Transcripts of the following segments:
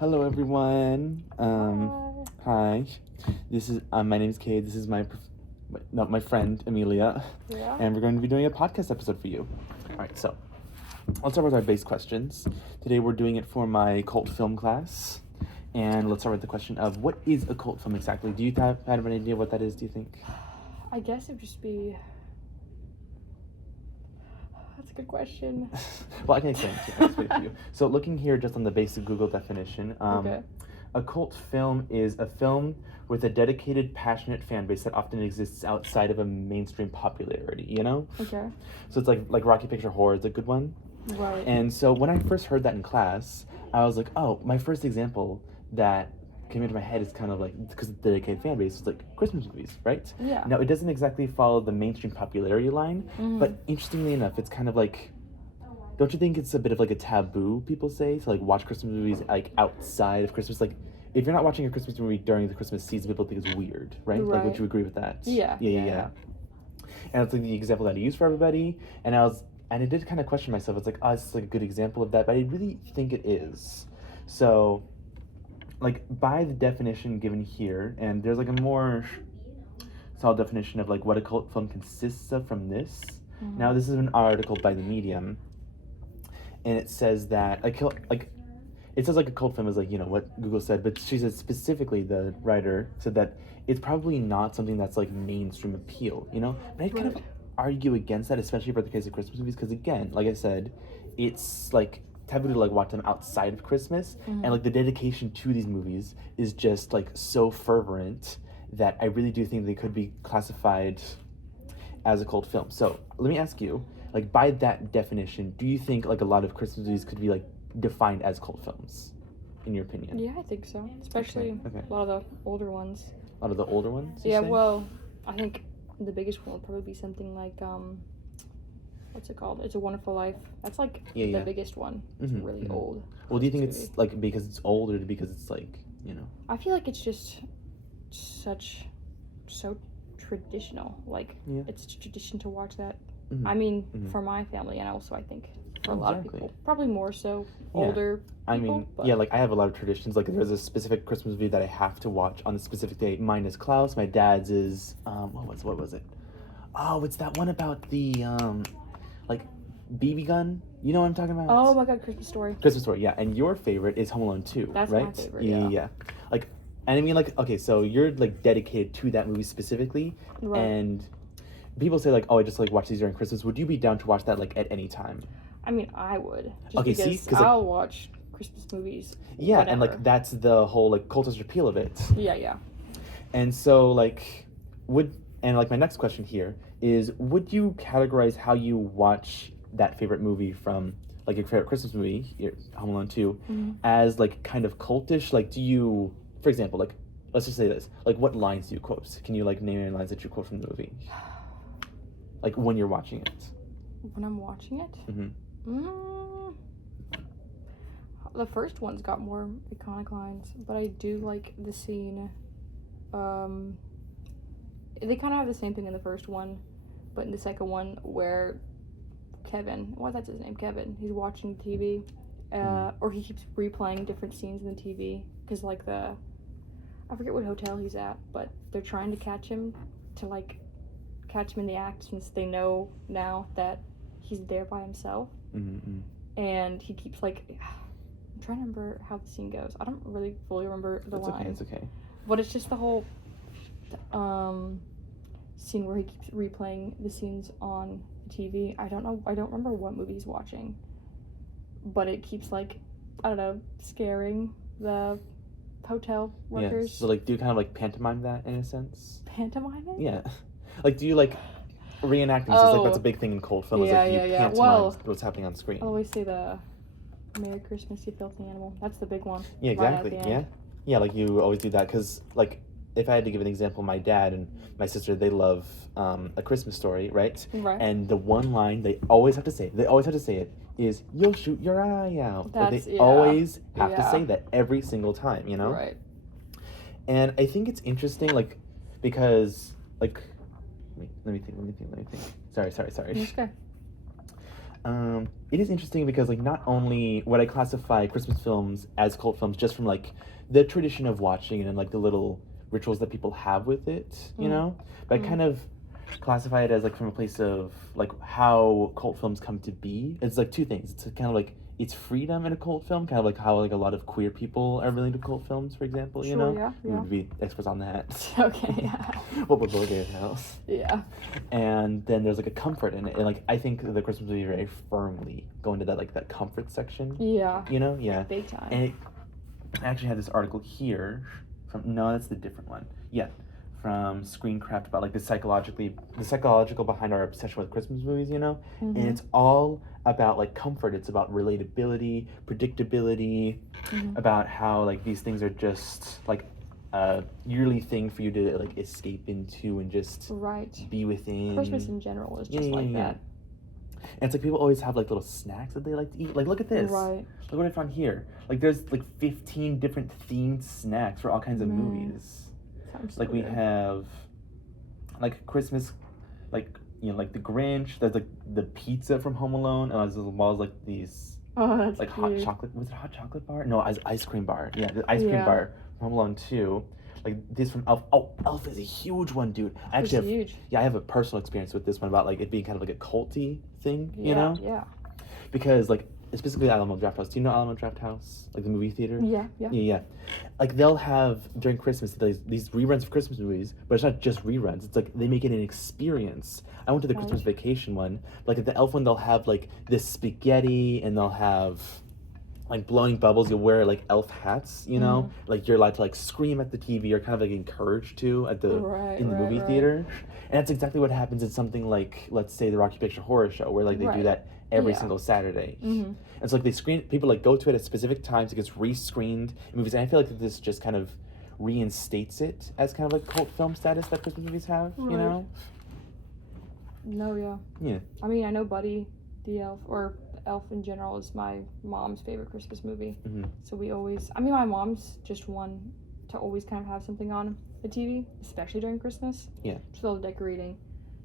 Hello, everyone. Hi. Hi. This is my name is Kay. This is my friend Amelia, Yeah. and we're going to be doing a podcast episode for you. All right, so let's start with our base questions. Today we're doing it for my cult film class, and let's start with the question of what is a cult film exactly? Do you have an idea what that is? Do you think? I guess it would just be. That's a good question. Well, I can explain it to you. I can explain it to you. So, looking here just on the basic Google definition, Okay. a cult film is a film with a dedicated, passionate fan base that often exists outside of a mainstream popularity. You know, Okay. so it's like Rocky Picture Horror is a good one. Right. And so when I first heard that in class, I was like, oh, my first example that came into my head is kind of like, because of the dedicated fan base, it's like Christmas movies, right? Yeah. Now, it doesn't exactly follow the mainstream popularity line, but interestingly enough, it's kind of like, don't you think it's a bit of like a taboo, people say, to like watch Christmas movies like outside of Christmas? Like, if you're not watching a Christmas movie during the Christmas season, people think it's weird, right? Like, would Right. you agree with that? Yeah. Yeah. And it's like the example that I use for everybody, and I did kind of question myself. It's like, oh, this is like a good example of that, but I really think it is. So, like by the definition given here, and there's like a more solid definition of like what a cult film consists of from this. Now, this is an article by the Medium, and it says that it says like a cult film is like, you know, what Google said, but she said specifically, the writer said that it's probably not something that's like mainstream appeal, you know? But I'd kind of Right. argue against that, especially for the case of Christmas movies, because again, like I said, it's like taboo to like watch them outside of Christmas, and like the dedication to these movies is just like so fervent that I really do think they could be classified as a cult film. So let me ask you, like by that definition, do you think like a lot of Christmas movies could be like defined as cult films, in your opinion? Yeah, I think so. Especially Okay. a lot of the older ones. A lot of the older ones. You Yeah. say? Well, I think the biggest one would probably be something like what's it called? It's a Wonderful Life. That's like Yeah. the biggest one. It's really old. Well, do you think Christmas it's like because it's old, or because it's like, you know? I feel like it's just so traditional. Like Yeah. it's a tradition to watch that. Mhm. I mean, for my family, and also I think for a lot of Exactly. people, probably more so Yeah. older I people. mean, But yeah, like I have a lot of traditions. Like there's a specific Christmas movie that I have to watch on a specific day. Mine is Klaus. My dad's is what was it? Oh, it's that one about the like BB gun. You know what I'm talking about? oh my god, Christmas Story. Christmas Story, yeah. And your favorite is Home Alone 2, That's my right? favorite, Yeah, yeah. yeah. Like, and I mean, like, okay, so you're like dedicated to that movie specifically, Right. and people say like, oh, I just like watch these during Christmas. Would you be down to watch that like at any time? I mean, I would just Okay, see? because 'Cause, like- I'll watch Christmas movies. Yeah, whenever. and like that's the whole like cultist appeal of it. Yeah. And so like, my next question here is, would you categorize how you watch that favorite movie from like your favorite Christmas movie, Home Alone 2, as like kind of cultish? Like, do you, for example, like let's just say this, like what lines do you quote? Can you like name any lines that you quote from the movie? Like when you're watching it. When I'm watching it, Mm-hmm. the first one's got more iconic lines, but I do like the scene. They kind of have the same thing in the first one, but in the second one where Kevin, that's his name, Kevin, he's watching TV, or he keeps replaying different scenes in the TV, because like I forget what hotel he's at, but they're trying to catch him in the act, since they know now that he's there by himself. And he keeps like, I'm trying to remember how the scene goes. I don't really fully remember the line. It's okay. But it's just the whole scene where he keeps replaying the scenes on the TV. I don't remember what movie he's watching, but it keeps like, I don't know, scaring the hotel workers. Yeah. So like, do you kind of like pantomime that in a sense? Pantomime it? Yeah. Like, do you like reenacting? Since like that's a big thing in cult film. Is like you pantomime what's happening on screen. I always say the "Merry Christmas, you filthy animal." That's the big one. Yeah, exactly. Right at the end. Yeah. Like you always do that because like if I had to give an example, my dad and my sister, they love A Christmas Story, right? Right. And the one line they always have to say it is, "You'll shoot your eye out." Like, they always have to say that every single time, you know? Right. And I think it's interesting, like, because like, let me think. Sorry. It's okay. it is interesting because like not only would I classify Christmas films as cult films just from like the tradition of watching and like the little rituals that people have with it, you Mm. know, but I kind of classify it as like from a place of like how cult films come to be. It's like two things. It's kind of like it's freedom in a cult film, kind of like how like a lot of queer people are really into cult films, for example. You Sure, know, yeah, we yeah. would be experts on that. Okay, yeah. What would go to house? Yeah. And then there's like a comfort in it, and like I think the Christmas movie very firmly go into that like that comfort section. Yeah. You know, yeah. Big time. And it, I actually had this article here from that's the different one. Yeah, from Screencraft about like the psychological behind our obsession with Christmas movies. You know, and it's all about like comfort. It's about relatability, predictability, about how like these things are just like a yearly thing for you to like escape into and just Right. be within. Christmas in general is just like that. And it's like people always have like little snacks that they like to eat. Like look at this. Right. Look what I found here. Like there's like 15 different themed snacks for all kinds of movies. Sounds Like so we good. have like Christmas, like you know, like the Grinch. There's like the pizza from Home Alone, as well as like these Oh, that's like cute. hot chocolate. Was it hot chocolate bar? No, ice cream bar. Yeah, the ice cream Yeah. bar from Home Alone 2. Like this from Elf. Oh, Elf is a huge one, dude. I It's actually have huge. I have a personal experience with this one about like it being kind of like a culty thing, you know? Yeah. Because like specifically Alamo Drafthouse. Do you know Alamo Drafthouse? Like the movie theater? Yeah. Yeah. Like they'll have during Christmas these reruns of Christmas movies, but it's not just reruns. It's like they make it an experience. I went to the Right. Christmas Vacation one. Like at the Elf one, they'll have like this spaghetti, and they'll have like blowing bubbles. You'll wear like elf hats, you know. Like you're allowed to like scream at the TV. You're kind of like encouraged to at the in the movie theater. And that's exactly what happens in something like, let's say, the Rocky Picture Horror Show, where like they do Right. that every Yeah. single Saturday. And so like they screen people like go to it at specific times. It gets re-screened in movies, and I feel like this just kind of reinstates it as kind of like cult film status that Christmas movies have. You Right. know? No, yeah. Yeah. I mean, I know Buddy the Elf, or Elf in general, is my mom's favorite Christmas movie. So we always, I mean, my mom's just one to always kind of have something on the TV, especially during Christmas. Yeah. Just all the decorating.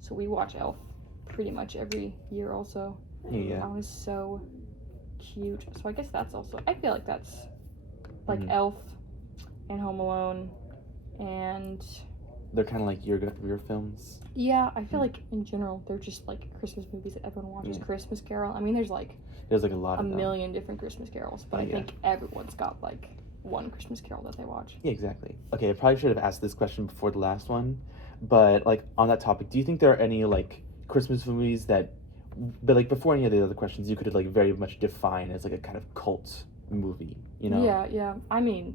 So we watch Elf pretty much every year also. Yeah. That was so cute. So I guess that's also, I feel like that's like Elf and Home Alone and They're kind of like your films. yeah, I feel like in general they're just like Christmas movies that everyone watches. Christmas Carol. I mean, there's like There's like a lot a of them. million different Christmas carols, but I Yeah. think everyone's got like one Christmas Carol that they watch. Yeah, exactly. Okay, I probably should have asked this question before the last one, but like on that topic, do you think there are any like Christmas movies that, but like before any of the other questions, you could like very much define as like a kind of cult movie, you know? Yeah. I mean,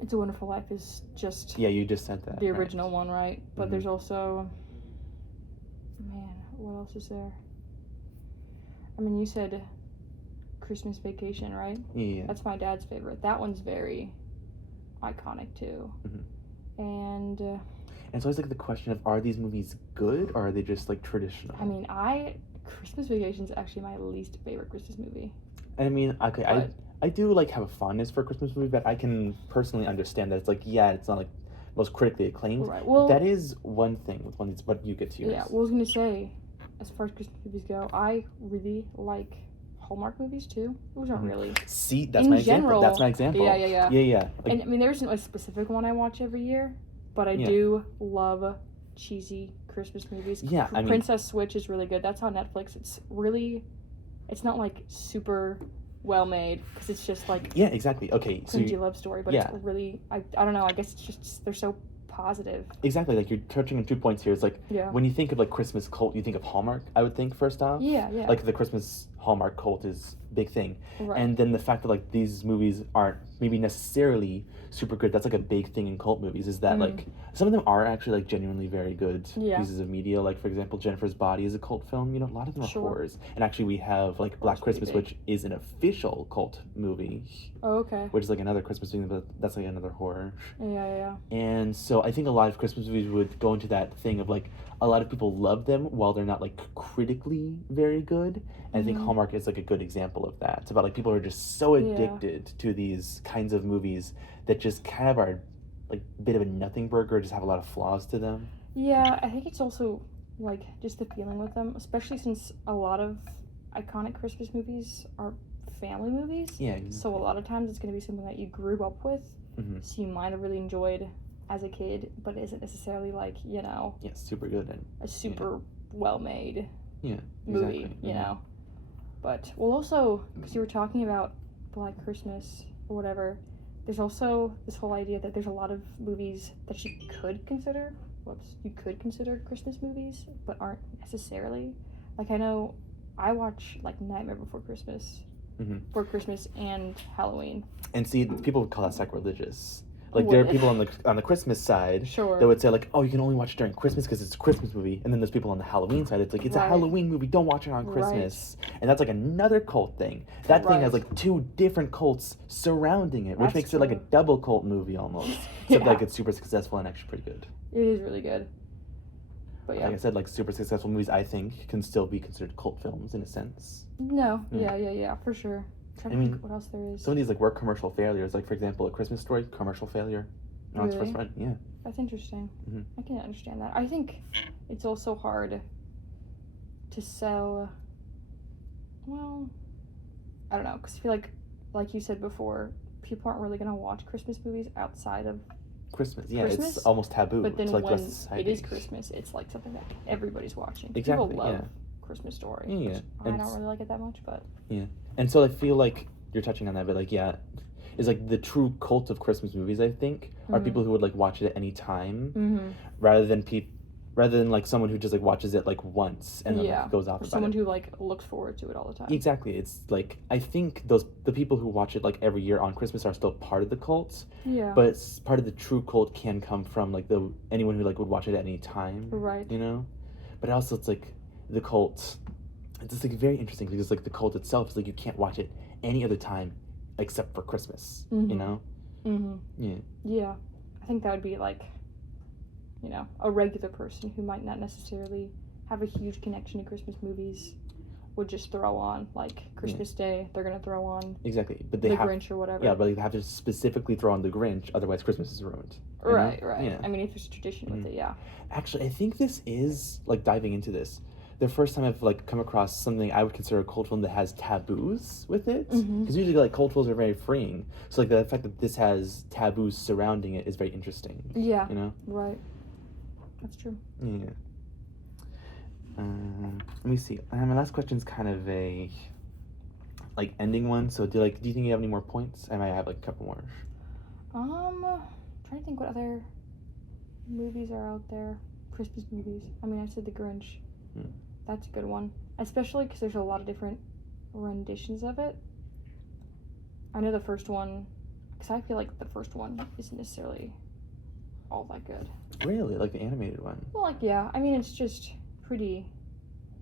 It's a Wonderful Life is just Yeah, you just said that. the right. original one, right? But there's also, man, what else is there? I mean, you said Christmas Vacation, right? Yeah. That's my dad's favorite. That one's very iconic too. And And so it's like the question of, are these movies good or are they just like traditional? I mean, Christmas Vacation is actually my least favorite Christmas movie. I mean, okay, But- I do like have a fondness for a Christmas movie, but I can personally understand that it's like, yeah, it's not like most critically acclaimed. Right. Well, That is one thing with one of these, but you get to yours. yeah. Well, I was gonna say, as far as Christmas movies go, I really like Hallmark movies too. Those aren't really. See, that's In my example. general, That's my example. Yeah. Yeah. Like, And I mean, there isn't a specific one I watch every year, but I Yeah. do love cheesy Christmas movies. Yeah, I mean- Princess Switch is really good. That's on Netflix. It's not like super well made because it's just like yeah, exactly. Okay, so cringy love story, but yeah. it's really I don't know. I guess it's just they're so positive. exactly, like you're touching on 2 points here. It's like Yeah. when you think of like Christmas cult, you think of Hallmark. I would think first off. Yeah. Like the Christmas Hallmark cult is big thing, Right. and then the fact that like these movies aren't maybe necessarily super good. That's like a big thing in cult movies. Is that like some of them are actually like genuinely very good Yeah. pieces of media. Like for example, Jennifer's Body is a cult film. You know, a lot of them are Sure. horrors. And actually, we have like Black pretty Christmas, big. which is an official cult movie, Oh, okay. which is like another Christmas movie, but that's like another horror. Yeah. And so I think a lot of Christmas movies would go into that thing of like a lot of people love them while they're not like critically very good. And I think Hallmark is like a good example of that. It's about like people who are just so Yeah. addicted to these kinds of movies that just kind of are like a bit of a nothing burger, just have a lot of flaws to them. Yeah, I think it's also like just the feeling with them, especially since a lot of iconic Christmas movies are family movies. Yeah. Exactly. So a lot of times it's going to be something that you grew up with, Mm-hmm. so you might have really enjoyed as a kid, but isn't necessarily like, you know, Yeah, super good and a super well-made yeah, movie, exactly. you know. But well, also because you were talking about Black Christmas or whatever, there's also this whole idea that there's a lot of movies that you could consider Christmas movies, but aren't necessarily. Like, I know I watch like Nightmare Before Christmas, for Christmas and Halloween. And see, people would call that sacrilegious. Like, there are people on the Christmas side Sure. that would say, like, oh, you can only watch it during Christmas because it's a Christmas movie. And then there's people on the Halloween side, it's like, it's a Right. Halloween movie, don't watch it on Christmas. And that's like another cult thing. That thing has Right. like two different cults surrounding it, which That's makes it like a true. double cult movie almost. Yeah. Except like it's super successful and actually pretty good. It is really good. But yeah. Like I said, like super successful movies, I think, can still be considered cult films in a sense. No. Yeah. Yeah, for sure. I mean, think what else there is. Some of these like were commercial failures. Like, for example, A Christmas Story, commercial failure. On its Really? first run, yeah. That's interesting. Mhm. I can understand that. I think it's also hard to sell. Well, I don't know, because I feel like you said before, people aren't really gonna watch Christmas movies outside of. Christmas, yeah, Christmas? it's almost taboo. But then to, like, the when rest of society. it is Christmas, it's like something that everybody's watching. Exactly, People love yeah. Christmas Story. Yeah, Which I and don't really like it that much, but. And so I feel like you're touching on that, but like, yeah, is like the true cult of Christmas movies, I think, are Mhm. people who would like watch it at any time, Mm-hmm. rather than like someone who just like watches it like once and then like, goes off Or about someone it. who like looks forward to it all the time. Exactly, it's like I think the people who watch it like every year on Christmas are still part of the cult, Yeah. but it's part of the true cult can come from like anyone who like would watch it at any time, Right. you know. But also it's like the cult. It's just like very interesting because like the cult itself is like you can't watch it any other time except for Christmas, you Mhm. know. Mm-hmm. Yeah. Yeah. I think that would be like, you know, a regular person who might not necessarily have a huge connection to Christmas movies would just throw on like Christmas Day. They're gonna throw on Exactly, but they The have Grinch or whatever. yeah, but they have to specifically throw on the Grinch, otherwise Christmas is ruined. you know? Right. Yeah. I mean, if there's a tradition with it, yeah. Actually, I think this is like diving into this. The first time I've like come across something I would consider a cult film that has taboos with it, because Mhm. usually like cult films are very freeing. So like the fact that this has taboos surrounding it is very interesting. Yeah. You know. Right. That's true. Yeah. Let me see. My last question is kind of a like ending one. So do you think you have any more points? I might have like a couple more. Trying to think what other movies are out there. Christmas movies. I mean, I said The Grinch. Hmm. That's a good one, especially because there's a lot of different renditions of it. I know the first one, because I feel like the first one isn't necessarily all that good. Really, like the animated one. Well, like, yeah, I mean, it's just pretty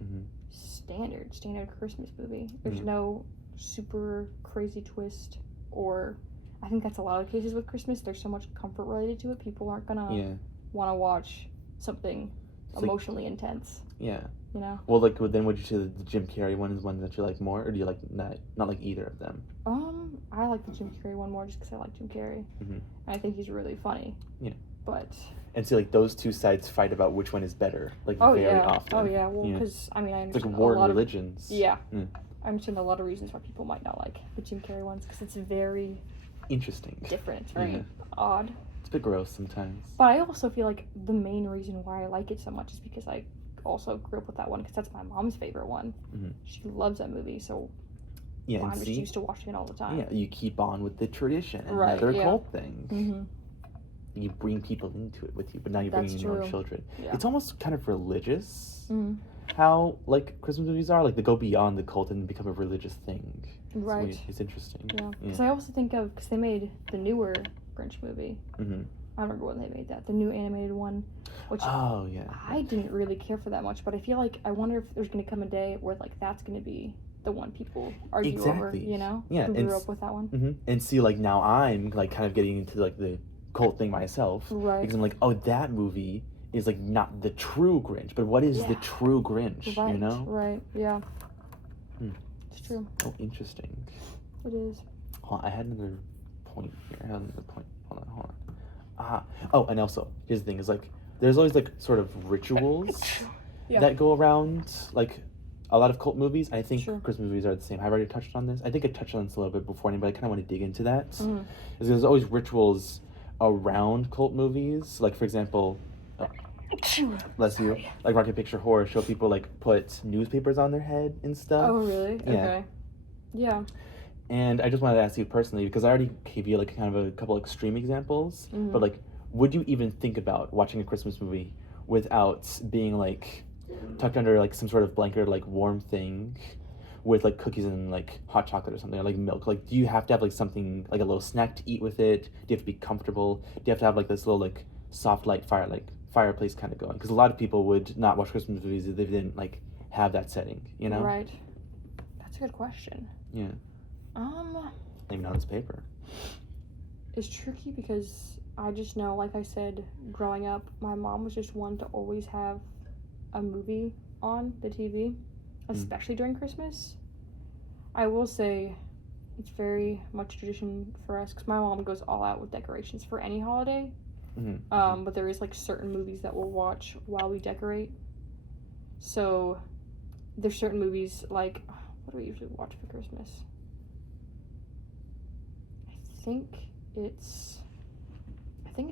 Mhm. standard Christmas movie. There's Mhm. no super crazy twist, or I think that's a lot of cases with Christmas. There's so much comfort related to it. People aren't gonna Yeah. want to watch something It's like- emotionally intense, Yeah. you know? Well, like, then would you say that the Jim Carrey one is one that you like more, or do you like not like either of them? I like the Jim Carrey one more just because I like Jim Carrey. Mhm. And I think he's really funny. Yeah. But And see, like those two sides fight about which one is better, like oh very yeah, often. oh yeah. Well, Yeah. because I mean, I It's like understand war a lot of religions. yeah. Mm. I understand a lot of reasons why people might not like the Jim Carrey ones because it's very Interesting. different. It's very Yeah. odd. It's a bit gross sometimes. But I also feel like the main reason why I like it so much is because I also grew up with that one because that's my mom's favorite one. Mhm. She loves that movie, so Yeah, I'm and just see, used to watching it all the time. yeah, you keep on with the tradition, Right, another yeah. cult thing. Mm-hmm. You bring people into it with you, but now you're That's bringing in your own true. children. Yeah. It's almost kind of religious. Mm-hmm. How like Christmas movies are, like they go beyond the cult and become a religious thing. Right. It's interesting. Yeah. Because I also think of because they made the newer Grinch movie. Mm-hmm. I remember when they made that, the new animated one, which Oh yeah. I didn't really care for that much. But I feel like I wonder if there's gonna come a day where like that's gonna be the one people argue over. Exactly. You know? Yeah, Who and grew up with that one. Mm-hmm. And see, like now I'm like kind of getting into like the cult thing myself, Right. because I'm like, oh, that movie is like not the true Grinch, but what is the Yeah. true Grinch? Right. You know? Right. Yeah. Hmm. It's true. Oh, interesting. It is. Hold on, I had another point here. Hold on. Oh, and also here's the thing: is like there's always like sort of rituals Yeah. that go around like a lot of cult movies. I think Sure. Christmas movies are the same. I've already touched on this. I think I touched on this a little bit before, but I kind of want to dig into that. Mhm. Is there's always rituals around cult movies. Like, for example, bless you, Sorry. like Rocky Picture Horror show people like put newspapers on their head and stuff. Oh, really? Yeah. Okay. Yeah. And I just wanted to ask you personally, because I already gave you like kind of a couple extreme examples, Mhm. but like, would you even think about watching a Christmas movie without being like tucked under like some sort of blanket or like warm thing with like cookies and like hot chocolate or something, or like milk? Like, do you have to have like something like a little snack to eat with it? Do you have to be comfortable? Do you have to have like this little like soft light fireplace kind of going? Because a lot of people would not watch Christmas movies if they didn't like have that setting, you know? Right. That's a good question. Yeah. Even on this paper. It's tricky because I just know, like I said, growing up, my mom was just one to always have a movie on the TV, especially during Christmas. I will say it's very much tradition for us because my mom goes all out with decorations for any holiday. Mm-hmm. But there is like certain movies that we'll watch while we decorate. So there's certain movies like, what do we usually watch for Christmas? I think it's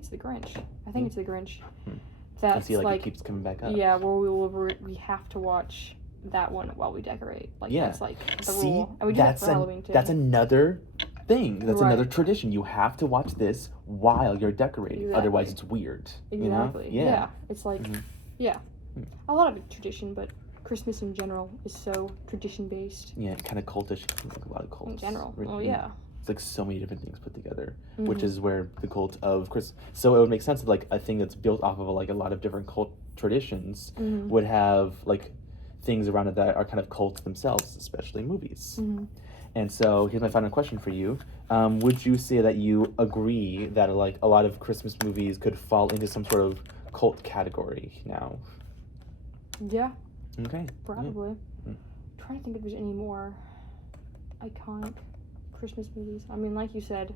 The Grinch. It's The Grinch. I That's see, like, it keeps coming back up. Yeah, where we have to watch that one while we decorate. Like, Yeah. that's like the See, rule. And we do that for Halloween too. that's another thing. That's Right. another tradition. You have to watch this while you're decorating. Exactly. Otherwise, it's weird. Exactly. You know? Yeah. It's like, Mhm. yeah. Mm. A lot of it's tradition, but Christmas in general is so tradition based. Yeah, kind of cultish. Like a lot of cults. In general. Right? Oh, yeah. It's like so many different things put together, Mhm. which is where the cult of Chris. So it would make sense that like a thing that's built off of like a lot of different cult traditions Mhm. would have like things around it that are kind of cults themselves, especially movies. Mhm. And so here's my final question for you. Would you say that you agree that like a lot of Christmas movies could fall into some sort of cult category now? Yeah, Okay. probably. Mm. Trying to think if there's any more iconic Christmas movies. I mean, like you said,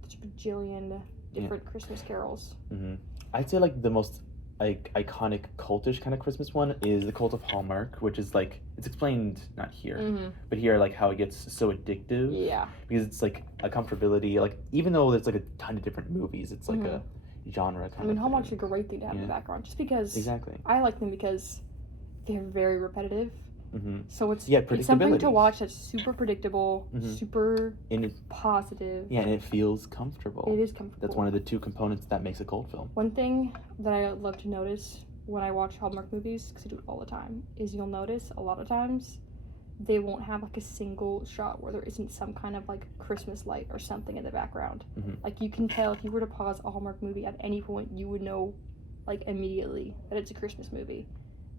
there's a bajillion different Christmas carols. Mm-hmm. I'd say like the most like iconic cultish kind of Christmas one is the Cult of Hallmark, which is like it's explained not here, Mm-hmm. but here like how it gets so addictive. Yeah. Because it's like a comfortability, like even though there's like a ton of different movies, it's like a genre kind I mean, of Hallmark's a thing. great thing to have in the Yeah. background, just because Exactly. I like them because they're very repetitive. Mm-hmm. So it's Yeah, it's something to predictability. watch that's super predictable, Mhm. super And it, positive. yeah, and it feels comfortable. It is comfortable. That's one of the two components that makes a cult film. One thing that I love to notice when I watch Hallmark movies, because I do it all the time, is you'll notice a lot of times they won't have like a single shot where there isn't some kind of like Christmas light or something in the background. Mhm. Like you can tell if you were to pause a Hallmark movie at any point, you would know like immediately that it's a Christmas movie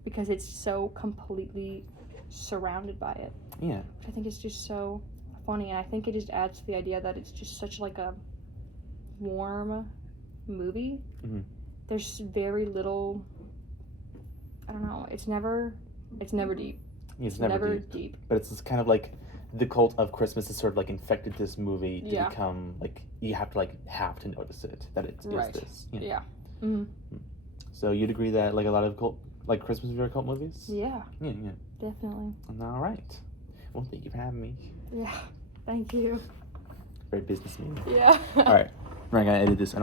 because it's so completely surrounded by it. Yeah. Which I think is just so funny, and I think it just adds to the idea that it's just such like a warm movie. Mhm. There's very little. I don't know. It's never deep. It's never deep. But it's just kind of like the cult of Christmas has sort of like infected this movie to Yeah. become like you have to notice it that it is Right. this. Yeah. Mm-hmm. So you'd agree that like a lot of Christmas movies are cult movies? Yeah, Yeah. definitely. All right. Well, thank you for having me. Yeah. Thank you. Very business man. Yeah. All right. Right, I gotta edit this. I don't